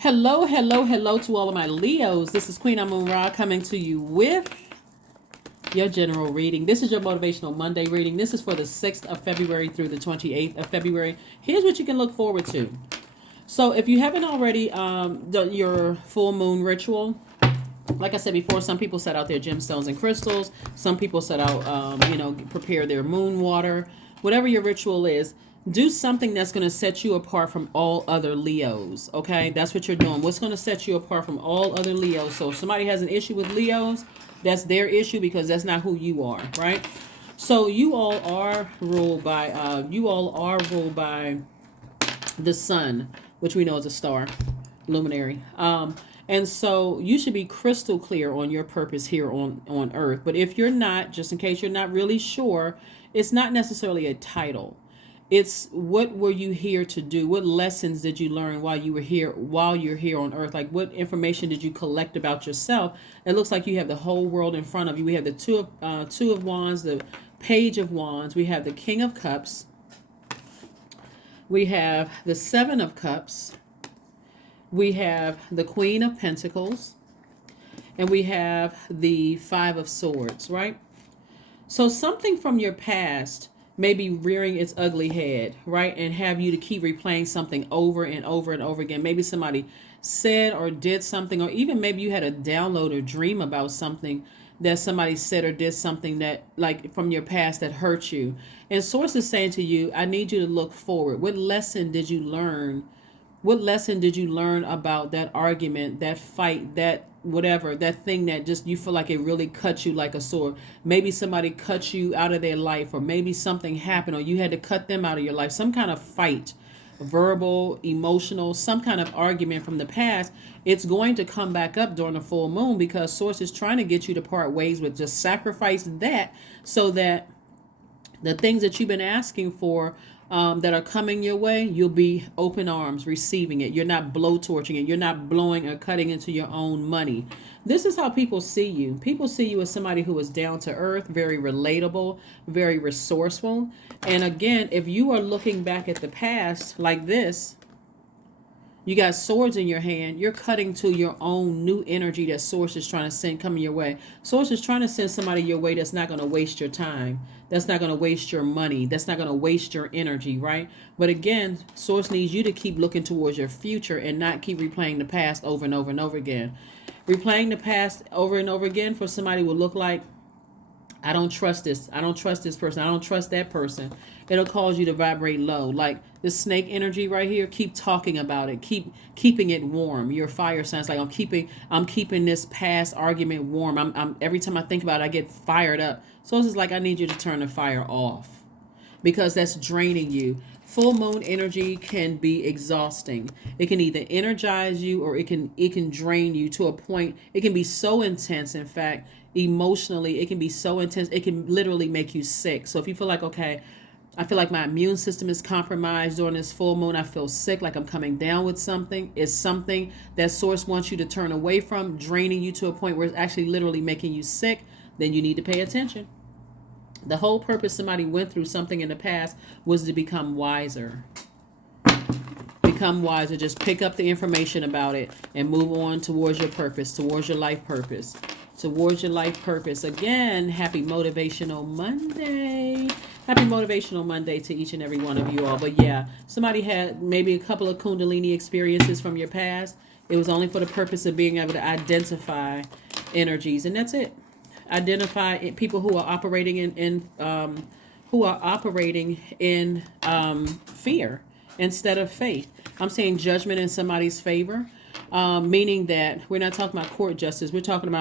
Hello, hello, hello to all of my Leos. This is Queen Amun Ra coming to you with your general reading. This is your Motivational Monday reading. This is for the 6th of February through the 28th of February. Here's what you can look forward to. So if you haven't already done your full moon ritual, like I said before, some people set out their gemstones and crystals. Some people set out, prepare their moon water. Whatever your ritual is, do something that's going to set you apart from all other Leos. Okay, that's what you're doing. What's going to set you apart from all other Leos? So if somebody has an issue with Leos, that's their issue because that's not who you are, right? So you all are ruled by the sun, which we know is a star, luminary. And so you should be crystal clear on your purpose here on Earth. But if you're not, just in case you're not really sure, it's not necessarily a title. It's what were you here to do? What lessons did you learn while you're here on Earth? Like what information did you collect about yourself? It looks like you have the whole world in front of you. We have the two of wands, the page of wands. We have the King of Cups. We have the Seven of Cups. We have the Queen of Pentacles. And we have the Five of Swords, right? So something from your past may be rearing its ugly head, right? And have you to keep replaying something over and over and over again. Maybe somebody said or did something, or even maybe you had a download or dream about something that somebody said or did something that, like, from your past that hurt you. And Source is saying to you, I need you to look forward. What lesson did you learn? What lesson did you learn about that argument, that fight, that whatever, that thing that just you feel like it really cut you like a sword? Maybe somebody cut you out of their life, or maybe something happened, or you had to cut them out of your life. Some kind of fight, verbal, emotional, some kind of argument from the past. It's going to come back up during the full moon because Source is trying to get you to part ways with. Just sacrifice that so that the things that you've been asking for that are coming your way, you'll be open arms receiving it. You're not blowtorching it. You're not blowing or cutting into your own money. This is how people see you. People see you as somebody who is down to earth, very relatable, very resourceful. And again, if you are looking back at the past like this, you got swords in your hand. You're cutting to your own new energy that Source is trying to send coming your way. Source is trying to send somebody your way that's not going to waste your time. That's not going to waste your money. That's not going to waste your energy, right? But again, Source needs you to keep looking towards your future and not keep replaying the past over and over and over again. Replaying the past over and over again for somebody will look like, I don't trust this. I don't trust this person. I don't trust that person. It'll cause you to vibrate low. Like the snake energy right here, keep talking about it. Keeping it warm. Your fire signs, like I'm keeping this past argument warm. I'm every time I think about it, I get fired up. So it's just like I need you to turn the fire off because that's draining you. Full moon energy can be exhausting. It can either energize you or it can drain you to a point. It can be so intense, in fact, emotionally, it can be so intense, it can literally make you sick. So if you feel like, okay, I feel like my immune system is compromised during this full moon, I feel sick, like I'm coming down with something, it's something that Source wants you to turn away from, draining you to a point where it's actually literally making you sick, then you need to pay attention. The whole purpose somebody went through something in the past was to become wiser. Become wiser. Just pick up the information about it and move on towards your purpose, towards your life purpose. Towards your life purpose. Again, happy Motivational Monday. Happy Motivational Monday to each and every one of you all. But yeah, somebody had maybe a couple of Kundalini experiences from your past. It was only for the purpose of being able to identify energies, and that's it. Identify people who are operating in fear instead of faith. I'm saying judgment in somebody's favor, meaning that we're not talking about court justice. We're talking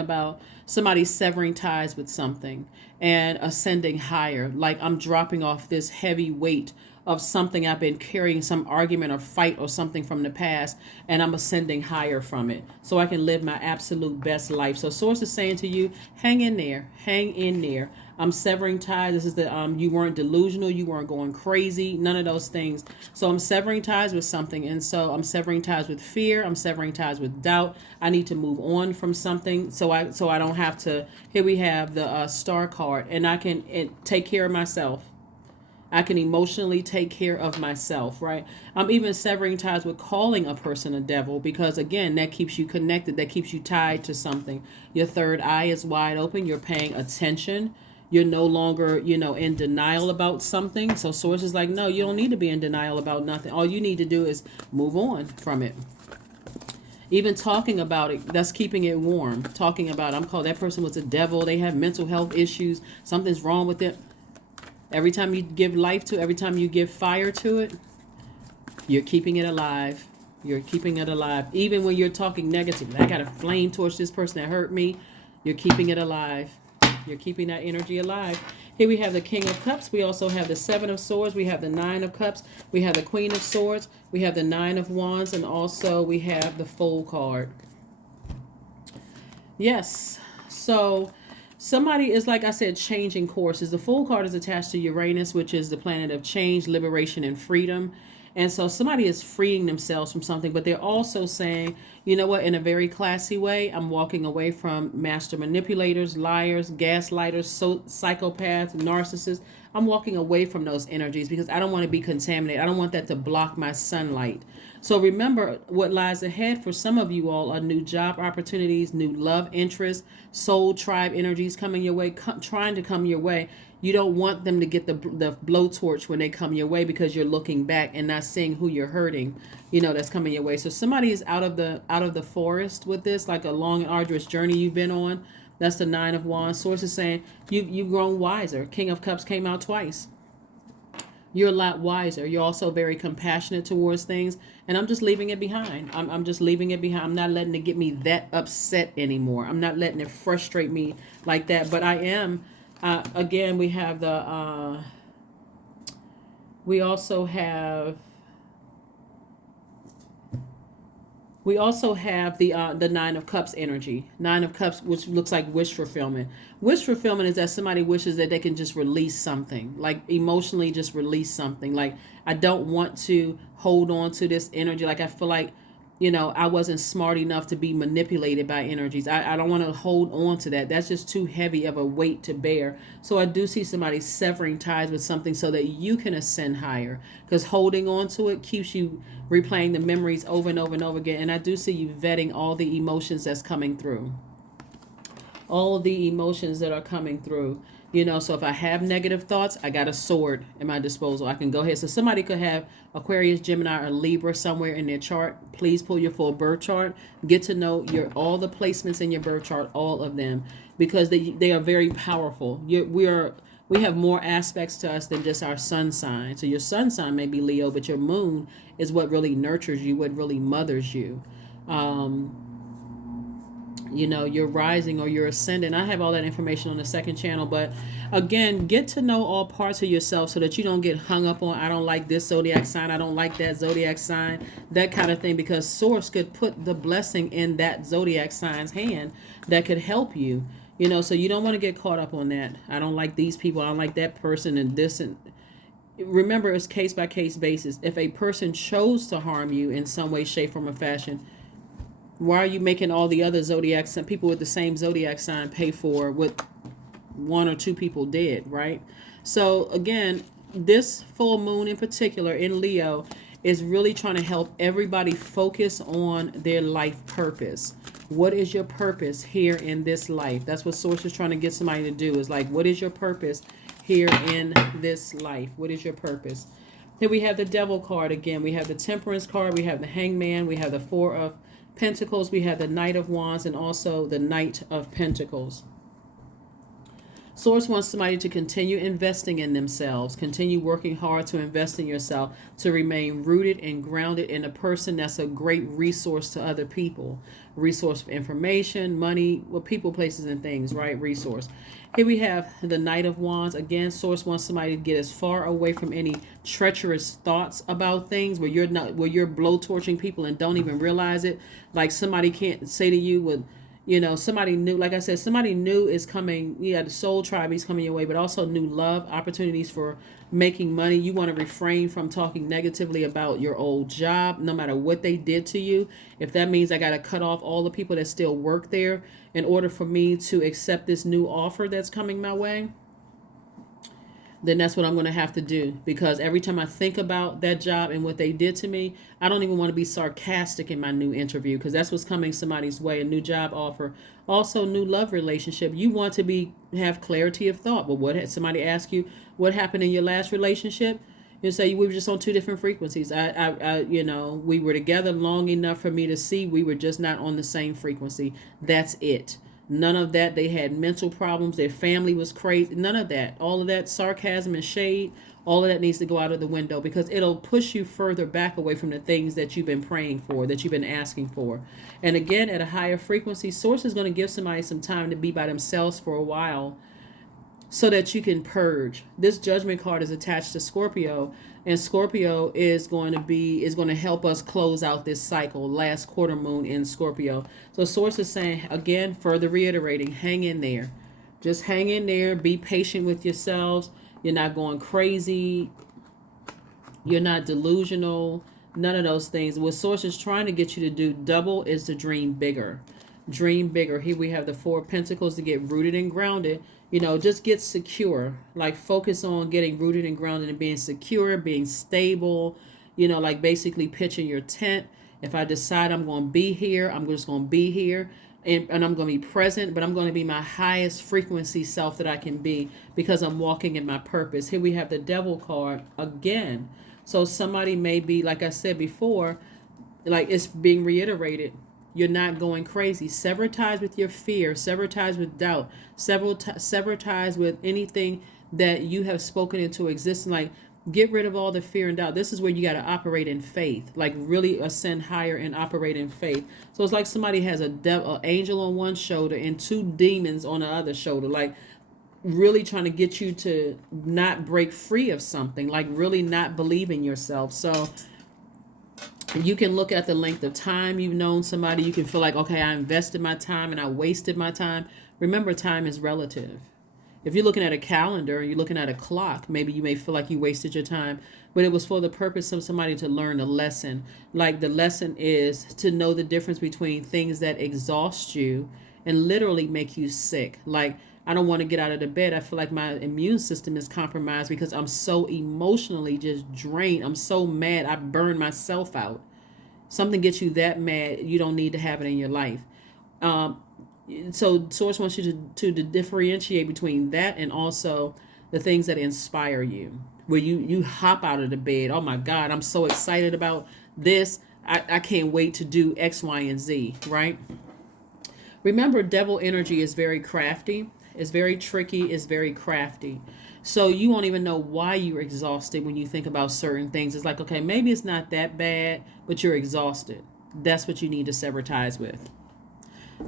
about somebody severing ties with something and ascending higher. Like I'm dropping off this heavy weight of something I've been carrying, some argument or fight or something from the past, and I'm ascending higher from it so I can live my absolute best life. So Source is saying to you, hang in there, hang in there. I'm severing ties. This is the you weren't delusional, you weren't going crazy, none of those things. So I'm severing ties with something, and so I'm severing ties with fear, I'm severing ties with doubt. I need to move on from something so I don't have to. Here we have the star card, and I can take care of myself. I can emotionally take care of myself, right? I'm even severing ties with calling a person a devil because, again, that keeps you connected. That keeps you tied to something. Your third eye is wide open. You're paying attention. You're no longer, in denial about something. So Source is like, no, you don't need to be in denial about nothing. All you need to do is move on from it. Even talking about it, that's keeping it warm. Talking about, I'm called, that person was a devil. They have mental health issues. Something's wrong with it. Every time you give life to, every time you give fire to it, you're keeping it alive. You're keeping it alive. Even when you're talking negatively, I got a flame towards this person that hurt me. You're keeping it alive. You're keeping that energy alive. Here we have the King of Cups. We also have the Seven of Swords. We have the Nine of Cups. We have the Queen of Swords. We have the Nine of Wands. And also we have the Fool card. Yes. So somebody is, like I said, changing courses. The Fool card is attached to Uranus, which is the planet of change, liberation, and freedom. And so somebody is freeing themselves from something, but they're also saying, you know what, in a very classy way, I'm walking away from master manipulators, liars, gaslighters, psychopaths, narcissists. I'm walking away from those energies because I don't want to be contaminated. I don't want that to block my sunlight. So remember, what lies ahead for some of you all are new job opportunities, new love interests, soul tribe energies coming your way, trying to come your way. You don't want them to get the blowtorch when they come your way because you're looking back and not seeing who you're hurting, that's coming your way. So somebody is out of the forest with this, like a long and arduous journey you've been on. That's the Nine of Wands. Source is saying you've grown wiser. King of Cups came out twice. You're a lot wiser. You're also very compassionate towards things. And I'm just leaving it behind. I'm just leaving it behind. I'm not letting it get me that upset anymore. I'm not letting it frustrate me like that. But I am. Again, we have we also have the Nine of Cups energy. Nine of Cups, which looks like wish fulfillment. Wish fulfillment is that somebody wishes that they can just release something, like emotionally just release something. Like, I don't want to hold on to this energy. Like, I feel like, I wasn't smart enough to be manipulated by energies. I don't want to hold on to that. That's just too heavy of a weight to bear. So I do see somebody severing ties with something so that you can ascend higher, because holding on to it keeps you replaying the memories over and over and over again. And I do see you vetting all the emotions that's coming through. All the emotions that are coming through. So if I have negative thoughts, I got a sword at my disposal. I can go ahead. So somebody could have Aquarius, Gemini, or Libra somewhere in their chart. Please pull your full birth chart. Get to know all the placements in your birth chart, all of them, because they are very powerful. We have more aspects to us than just our sun sign. So your sun sign may be Leo, but your moon is what really nurtures you, what really mothers you. Your rising or your ascendant. I have all that information on the second channel, but again, get to know all parts of yourself so that you don't get hung up on, I don't like this zodiac sign, I don't like that zodiac sign, that kind of thing, because Source could put the blessing in that zodiac sign's hand that could help you, so you don't want to get caught up on that. I don't like these people, I don't like that person, and this, and remember, it's case by case basis. If a person chose to harm you in some way, shape, form, or fashion, why are you making all the other zodiac people with the same zodiac sign pay for what one or two people did, right? So again, this full moon in particular in Leo is really trying to help everybody focus on their life purpose. What is your purpose here in this life? That's what Source is trying to get somebody to do, is like, what is your purpose here in this life? What is your purpose? Here we have the Devil card again. We have the Temperance card. We have the Hangman. We have the Four of Pentacles. We have the Knight of Wands, and also the Knight of Pentacles. Source wants somebody to continue investing in themselves, continue working hard to invest in yourself, to remain rooted and grounded in a person that's a great resource to other people. Resource of information, money, people, places, and things, right? Resource. Here we have the Knight of Wands. Again, Source wants somebody to get as far away from any treacherous thoughts about things where you're blowtorching people and don't even realize it. Like, somebody can't say to you with, somebody new, like I said, somebody new is coming. The soul tribe is coming your way, but also new love opportunities for making money. You want to refrain from talking negatively about your old job, no matter what they did to you. If that means I got to cut off all the people that still work there in order for me to accept this new offer that's coming my way, then that's what I'm going to have to do. Because every time I think about that job and what they did to me, I don't even want to be sarcastic in my new interview, because that's what's coming somebody's way, a new job offer. Also, new love relationship. You want to have clarity of thought. But what had somebody ask you, what happened in your last relationship? You say we were just on two different frequencies. We were together long enough for me to see we were just not on the same frequency. That's it. None of that. They had mental problems. Their family was crazy. None of that. All of that sarcasm and shade, all of that needs to go out of the window, because it'll push you further back away from the things that you've been praying for, that you've been asking for. And again, at a higher frequency, Source is going to give somebody some time to be by themselves for a while, so that you can purge. This Judgment card is attached to Scorpio, and Scorpio is going to help us close out this cycle, last quarter moon in Scorpio. So Source is saying, again, further reiterating, hang in there. Just hang in there. Be patient with yourselves. You're not going crazy. You're not delusional. None of those things. What Source is trying to get you to do double is to dream bigger. Dream bigger. Here we have the Four of Pentacles, to get rooted and grounded. Just get secure. Like, focus on getting rooted and grounded and being secure, being stable. Like, basically pitching your tent. If I decide I'm going to be here, I'm just going to be here. And I'm going to be present, but I'm going to be my highest frequency self that I can be, because I'm walking in my purpose. Here we have the Devil card again. So somebody may be, like I said before, like it's being reiterated, you're not going crazy. Sever ties with your fear. Sever ties with doubt. Sever ties with anything that you have spoken into existence. Like, get rid of all the fear and doubt. This is where you got to operate in faith. Like, really ascend higher and operate in faith. So it's like somebody has an angel on one shoulder and two demons on the other shoulder. Like, really trying to get you to not break free of something. Like, really not believe in yourself. So you can look at the length of time you've known somebody. You can feel like, okay, I invested my time and I wasted my time. Remember, time is relative. If you're looking at a calendar and you're looking at a clock, maybe you may feel like you wasted your time, but it was for the purpose of somebody to learn a lesson. Like, the lesson is to know the difference between things that exhaust you and literally make you sick. Like, I don't want to get out of the bed. I feel like my immune system is compromised because I'm so emotionally just drained. I'm so mad. I burn myself out. Something gets you that mad, you don't need to have it in your life. So Source wants you to differentiate between that and also the things that inspire you, where you hop out of the bed. Oh my God, I'm so excited about this. I can't wait to do X, Y, and Z, right? Remember, devil energy is very crafty. It's very tricky. It's very crafty. So you won't even know why you're exhausted when you think about certain things. It's like, okay, maybe it's not that bad, but you're exhausted. That's what you need to sever ties with.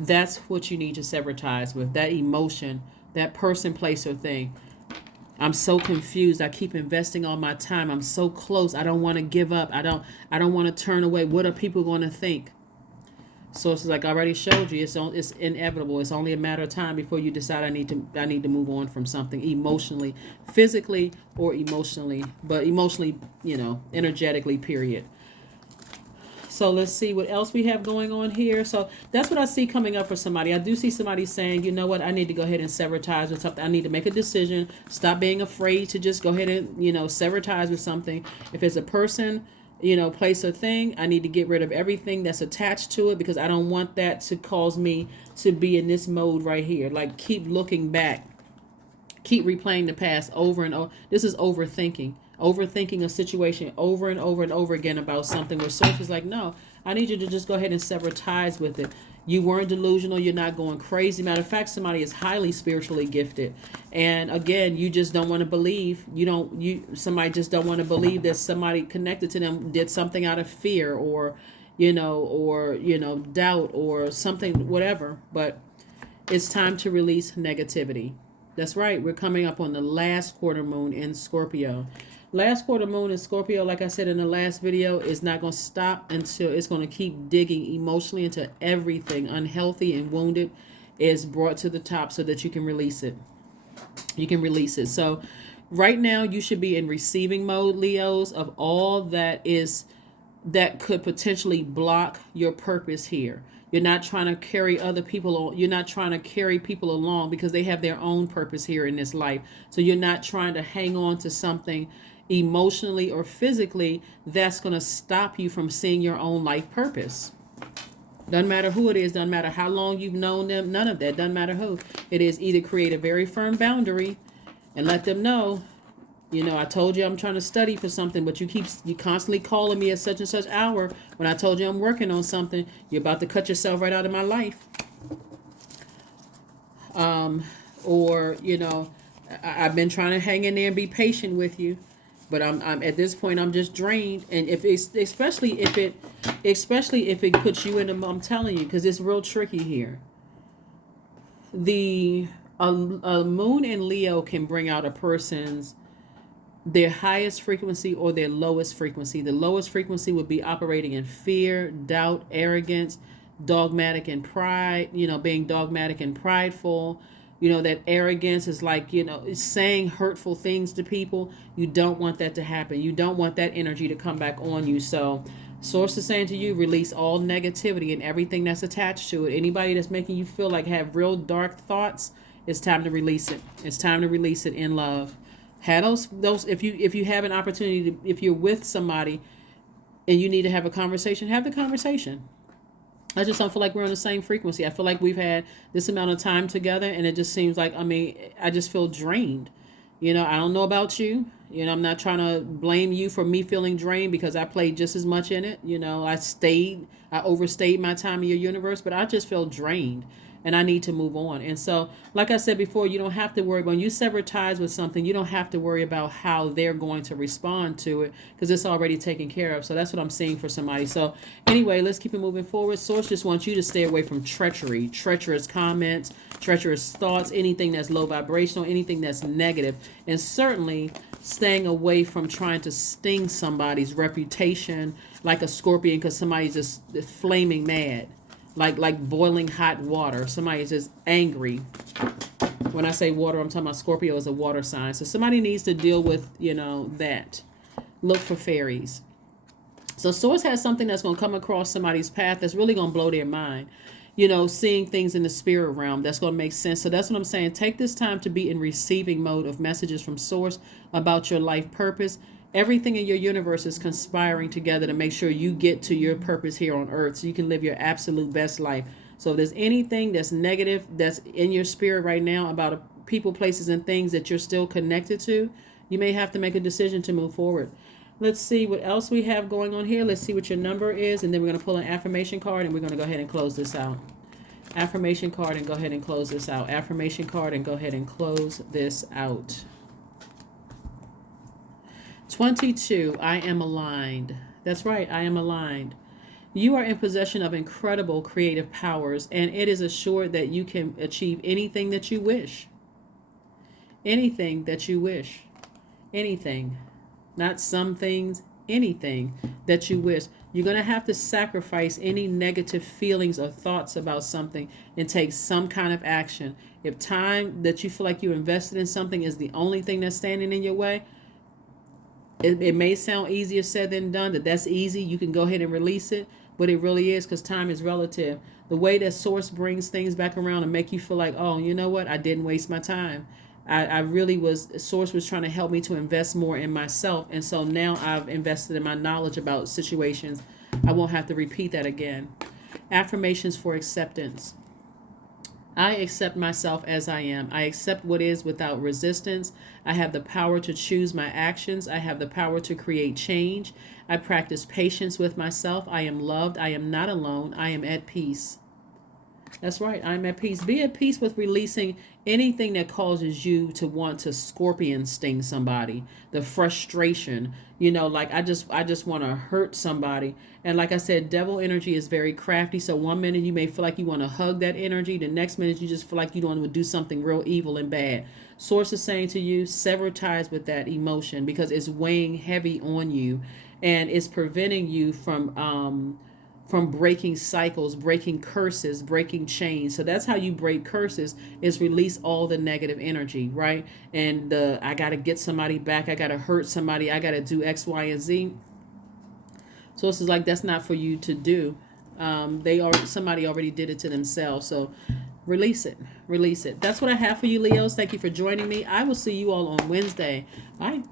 That's what you need to sever ties with. That emotion, that person, place, or thing. I'm so confused. I keep investing all my time. I'm so close. I don't want to give up. I don't want to turn away. What are people going to think? So it's like I already showed you, it's inevitable. It's only a matter of time before you decide I need to move on from something emotionally, physically, or emotionally, but emotionally, energetically, period. So let's see what else we have going on here. So that's what I see coming up for somebody. I do see somebody saying, you know what, I need to go ahead and sever ties with something. I need to make a decision. Stop being afraid to just go ahead and, sever ties with something. If it's a person, place or thing, I need to get rid of everything that's attached to it, because I don't want that to cause me to be in this mode right here. Like, keep looking back, keep replaying the past over and over. This is overthinking a situation over and over and over again about something, where Source is like, no, I need you to just go ahead and sever ties with it. You weren't delusional. You're not going crazy. Matter of fact, somebody is highly spiritually gifted. And again, you just don't want to believe. Somebody just don't want to believe that somebody connected to them did something out of fear or doubt or something, whatever. But it's time to release negativity. That's right. We're coming up on the last quarter moon in Scorpio. Last quarter moon in Scorpio, like I said in the last video, is not going to stop until it's going to keep digging emotionally into everything unhealthy and wounded is brought to the top, so that you can release it. You can release it. So right now you should be in receiving mode, Leos, of all that is that could potentially block your purpose here. You're not trying to carry other people, you're not trying to carry people along because they have their own purpose here in this life. So you're not trying to hang on to something emotionally or physically that's going to stop you from seeing your own life purpose. Doesn't matter who it is, doesn't matter how long you've known them, none of that, doesn't matter who it is. Either create a very firm boundary and let them know, I told you I'm trying to study for something, but you constantly calling me at such and such hour when I told you I'm working on something. You're about to cut yourself right out of my life. Or I've been trying to hang in there and be patient with you, but I'm at this point I'm just drained. And if it's especially if it puts you in I'm telling you, because it's real tricky here. The a moon in Leo can bring out a person's their highest frequency or their lowest frequency. The lowest frequency would be operating in fear, doubt, arrogance, dogmatic and pride, being dogmatic and prideful. That arrogance is like, saying hurtful things to people. You don't want that to happen. You don't want that energy to come back on you. So Source is saying to you, release all negativity and everything that's attached to it. Anybody that's making you feel like have real dark thoughts, it's time to release it. It's time to release it in love. Have those if you have an opportunity to, if you're with somebody and you need to have a conversation, have the conversation. I just don't feel like we're on the same frequency. I feel like we've had this amount of time together and it just seems like, I just feel drained. I don't know about you. I'm not trying to blame you for me feeling drained because I played just as much in it. I overstayed my time in your universe, but I just feel drained. And I need to move on. And so, like I said before, you don't have to worry. When you sever ties with something, you don't have to worry about how they're going to respond to it because it's already taken care of. So that's what I'm seeing for somebody. So anyway, let's keep it moving forward. Source just wants you to stay away from treachery, treacherous comments, treacherous thoughts, anything that's low vibrational, anything that's negative. And certainly staying away from trying to sting somebody's reputation like a scorpion because somebody's just flaming mad. Like boiling hot water. Somebody's just angry. When I say water, I'm talking about Scorpio as a water sign. So somebody needs to deal with, that. Look for fairies. So Source has something that's going to come across somebody's path that's really going to blow their mind. Seeing things in the spirit realm. That's going to make sense. So that's what I'm saying. Take this time to be in receiving mode of messages from Source about your life purpose. Everything in your universe is conspiring together to make sure you get to your purpose here on earth so you can live your absolute best life. So if there's anything that's negative that's in your spirit right now about people, places, and things that you're still connected to, you may have to make a decision to move forward. Let's see what else we have going on here. Let's see what your number is, and then we're going to pull an affirmation card, and we're going to go ahead and close this out. Affirmation card, and go ahead and close this out. Affirmation card, and go ahead and close this out. 22, I am aligned. That's right, I am aligned. You are in possession of incredible creative powers, and it is assured that you can achieve anything that you wish. Anything that you wish. Anything. Not some things, anything that you wish. You're going to have to sacrifice any negative feelings or thoughts about something and take some kind of action. If time that you feel like you invested in something is the only thing that's standing in your way, it may sound easier said than done, that's easy. You can go ahead and release it, but it really is because time is relative. The way that Source brings things back around and make you feel like, oh, you know what? I didn't waste my time. I really was, Source was trying to help me to invest more in myself. And so now I've invested in my knowledge about situations. I won't have to repeat that again. Affirmations for acceptance. I accept myself as I am. I accept what is without resistance. I have the power to choose my actions. I have the power to create change. I practice patience with myself. I am loved. I am not alone. I am at peace. That's right. I'm at peace. Be at peace with releasing anything that causes you to want to scorpion sting somebody. The frustration, like I just want to hurt somebody. And like I said, devil energy is very crafty. So one minute you may feel like you want to hug that energy. The next minute you just feel like you want to do something real evil and bad. Source is saying to you, sever ties with that emotion because it's weighing heavy on you and it's preventing you from breaking cycles, breaking curses, breaking chains. So that's how you break curses, is release all the negative energy, right? And I got to get somebody back. I got to hurt somebody. I got to do X, Y, and Z. So it's like that's not for you to do. Somebody already did it to themselves. So release it. Release it. That's what I have for you, Leos. Thank you for joining me. I will see you all on Wednesday. Bye.